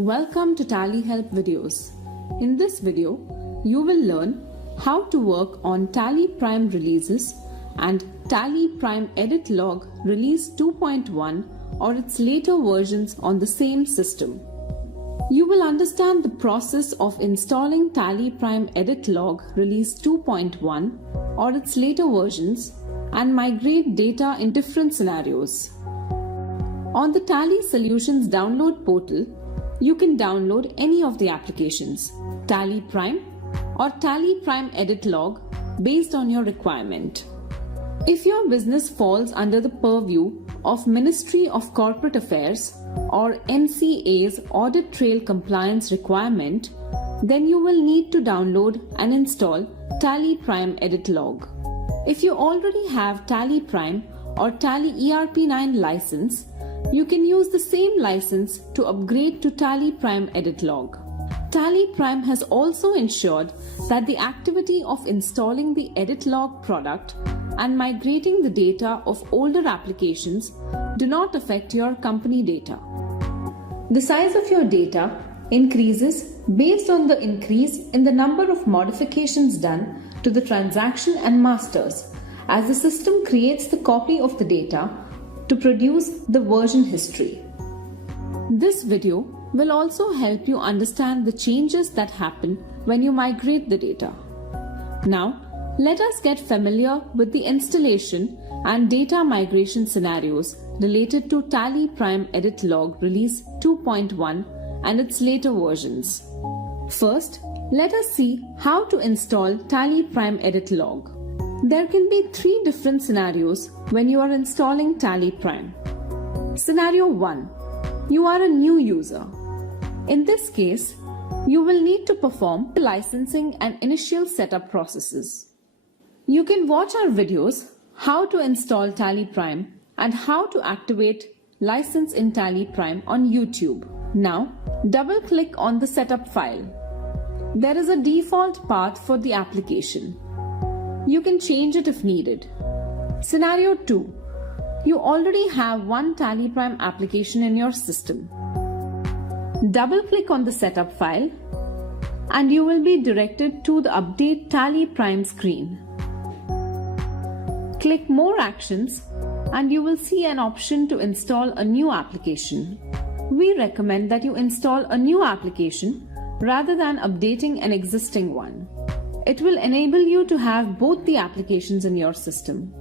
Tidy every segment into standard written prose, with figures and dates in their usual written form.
Welcome to Tally Help videos. In this video, you will learn how to work on TallyPrime releases and TallyPrime Edit Log Release 2.1 or its later versions on the same system. You will understand the process of installing TallyPrime Edit Log Release 2.1 or its later versions and migrate data in different scenarios. On the Tally Solutions download portal, you can download any of the applications, TallyPrime or TallyPrime Edit Log, based on your requirement. If your business falls under the purview of Ministry of Corporate Affairs or MCA's audit trail compliance requirement, then you will need to download and install TallyPrime Edit Log. If you already have TallyPrime or Tally ERP9 license, you can use the same license to upgrade to TallyPrime Edit Log. TallyPrime has also ensured that the activity of installing the Edit Log product and migrating the data of older applications do not affect your company data. The size of your data increases based on the increase in the number of modifications done to the transaction and masters, as the system creates the copy of the data to produce the version history. This video will also help you understand the changes that happen when you migrate the data. Now, let us get familiar with the installation and data migration scenarios related to TallyPrime Edit Log Release 2.1 and its later versions. First, let us see how to install TallyPrime Edit Log. There can be three different scenarios when you are installing TallyPrime. Scenario 1. You are a new user. In this case, you will need to perform the licensing and initial setup processes. You can watch our videos how to install TallyPrime and how to activate license in TallyPrime on YouTube. Now, double-click on the setup file. There is a default path for the application. You can change it if needed. Scenario 2. You already have one TallyPrime application in your system. Double-click on the setup file and you will be directed to the Update TallyPrime screen. Click More Actions and you will see an option to install a new application. We recommend that you install a new application rather than updating an existing one. It will enable you to have both the applications in your system.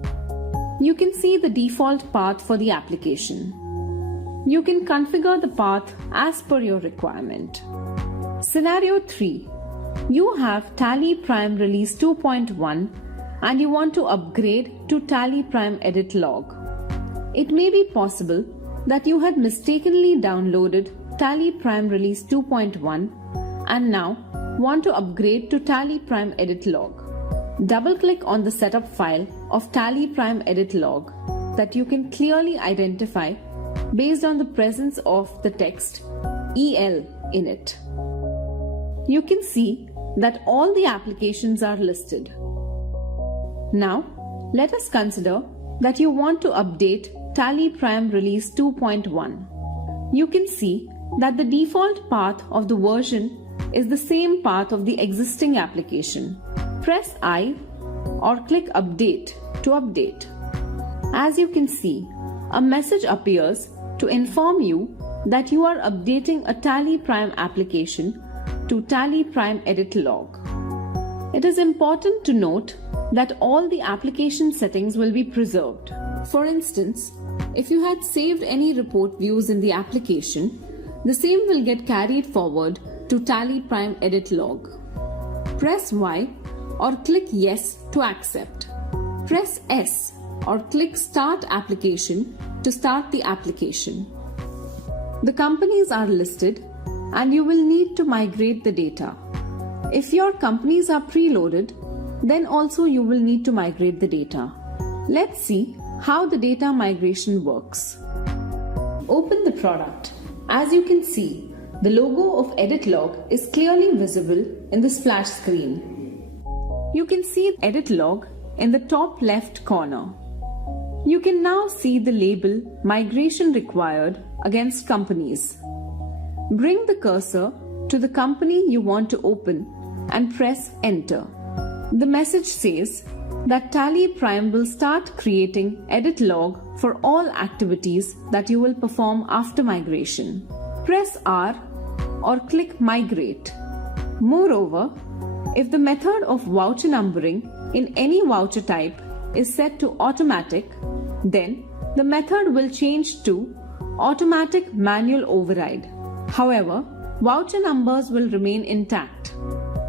You can see the default path for the application. You can configure the path as per your requirement. Scenario 3. You have TallyPrime Release 2.1 and you want to upgrade to TallyPrime Edit Log. It may be possible that you had mistakenly downloaded TallyPrime Release 2.1 and now want to upgrade to TallyPrime Edit Log. Double-click on the setup file of TallyPrime Edit Log that you can clearly identify based on the presence of the text EL in it. You can see that all the applications are listed. Now, let us consider that you want to update TallyPrime Release 2.1. You can see that the default path of the version is the same path of the existing application. Press I or click Update to update. As you can see, a message appears to inform you that you are updating a TallyPrime application to TallyPrime Edit Log. It is important to note that all the application settings will be preserved. For instance, if you had saved any report views in the application, the same will get carried forward to TallyPrime Edit Log. Press Y or click Yes to accept. Press S or click Start Application to start the application. The companies are listed and you will need to migrate the data. If your companies are preloaded, then also you will need to migrate the data. Let's see how the data migration works. Open the product. As you can see, the logo of Edit Log is clearly visible in the splash screen. You can see Edit Log in the top left corner. You can now see the label Migration Required against companies. Bring the cursor to the company you want to open and press Enter. The message says that TallyPrime will start creating edit log for all activities that you will perform after migration. Press R or click Migrate. Moreover, if the method of voucher numbering in any voucher type is set to automatic, then the method will change to automatic manual override. However, voucher numbers will remain intact.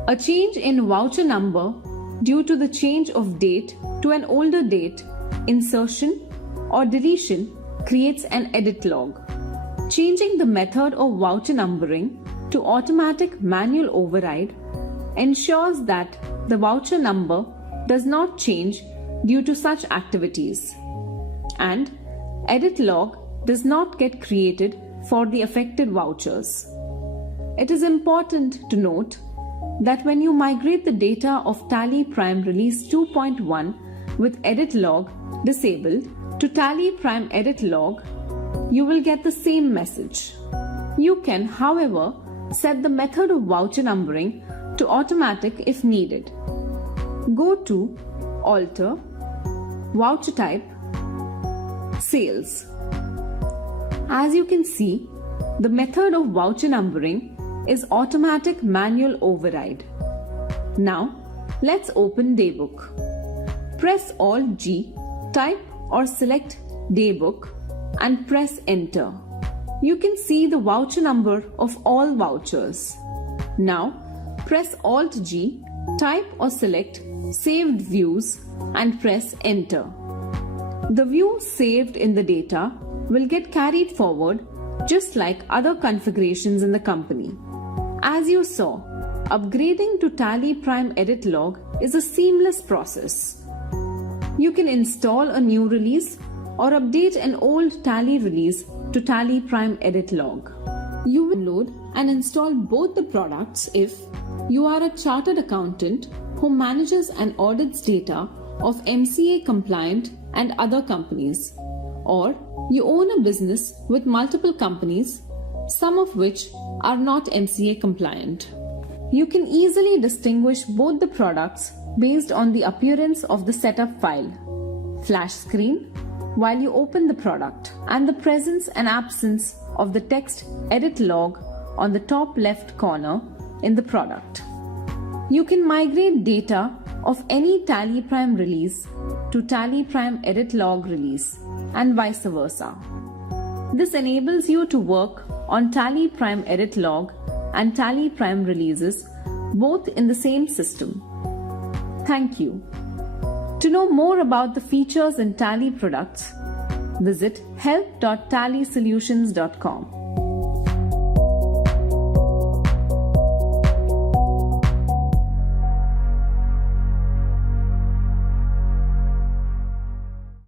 A change in voucher number due to the change of date to an older date, insertion, or deletion creates an edit log. Changing the method of voucher numbering to automatic manual override ensures that the voucher number does not change due to such activities, and edit log does not get created for the affected vouchers. It is important to note that when you migrate the data of TallyPrime Release 2.1 with edit log disabled to TallyPrime Edit Log, you will get the same message. You can, however, set the method of voucher numbering to automatic if needed. Go to Alter, Voucher Type, Sales. As you can see, the method of voucher numbering is automatic manual override. Now, let's open Daybook. Press Alt G, type or select Daybook and press Enter. You can see the voucher number of all vouchers. Now, press Alt G, type or select Saved Views and press Enter. The views saved in the data will get carried forward just like other configurations in the company. As you saw, upgrading to TallyPrime Edit Log is a seamless process. You can install a new release or update an old Tally release to TallyPrime Edit Log. You will load and install both the products if you are a chartered accountant who manages and audits data of MCA compliant and other companies, or you own a business with multiple companies, some of which are not MCA compliant. You can easily distinguish both the products based on the appearance of the setup file, flash screen, while you open the product, and the presence and absence of the text edit log on the top left corner in the product. You can migrate data of any TallyPrime release to TallyPrime Edit Log release and vice versa. This enables you to work on TallyPrime Edit Log and TallyPrime releases both in the same system. Thank you. To know more about the features in Tally products, visit help.tallysolutions.com.